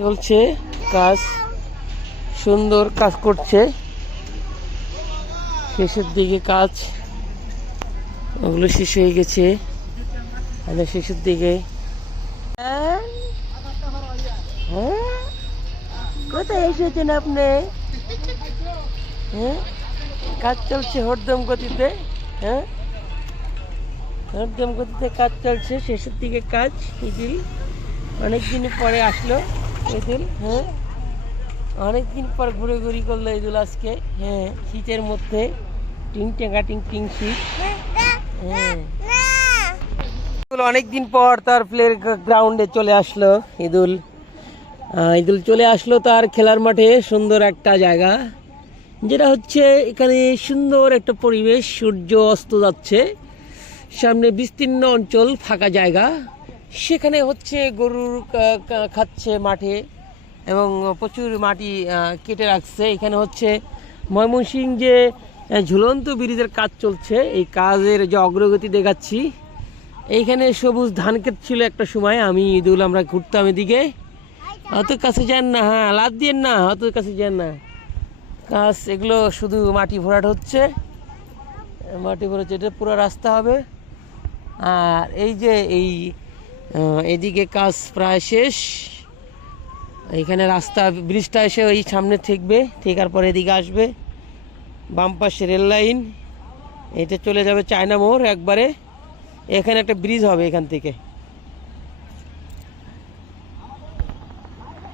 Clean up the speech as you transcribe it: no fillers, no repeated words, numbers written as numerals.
চলছে কাজ, সুন্দর কাজ করছে, শেষের দিকে কাজ, ওগুলো শেষ হয়ে গেছে, শেষের দিকে। কোথায় এসেছেন আপনি? হ্যাঁ, কাজ চলছে হরদম গতিতে। হ্যাঁ, হরদম গতিতে কাজ চলছে, শেষের দিকে কাজ। ইদিল অনেকদিন পরে আসলো ইদুল। হ্যাঁ, অনেকদিন পর ঘুরে করলো ইদুল আজকে। হ্যাঁ, শীতের মধ্যে টিং টেঙ্গা টিং টিং শীত। হ্যাঁ, অনেকদিন পর তার প্লে গ্রাউন্ডে চলে আসলো ইদুল। ইদুল চলে আসলো তার খেলার মাঠে, সুন্দর একটা জায়গা, যেটা হচ্ছে এখানে সুন্দর একটা পরিবেশ, সূর্য অস্ত যাচ্ছে, সামনে বিস্তীর্ণ অঞ্চল, ফাঁকা জায়গা, সেখানে হচ্ছে গরুর খাচ্ছে মাঠে, এবং প্রচুর মাটি কেটে রাখছে। এখানে হচ্ছে ময়মনসিংহ যে ঝুলন্ত ব্রিজের কাজ চলছে, এই কাজের যে অগ্রগতি দেখাচ্ছি। এইখানে সবুজ ধান ক্ষেত ছিল একটা সময়, আমি ইদুল আমরা ঘুরতাম এদিকে। অত কাছে যান না, হ্যাঁ লাভ দিয়েন না, অত কাছে যান না। কাজ এগুলো শুধু মাটি ভরাট হচ্ছে, মাটি ভরাচ্ছে, এটা পুরো রাস্তা হবে। আর এই যে এদিকে কাজ প্রায় শেষ। এইখানে রাস্তা, ব্রিজটা এসে ওই সামনে ঠেকবে, ঠেকার পরে এদিকে আসবে, বাম পাশে রেল লাইন, এটা চলে যাবে চায়না মোড় একবারে। এখানে একটা ব্রিজ হবে এখান থেকে।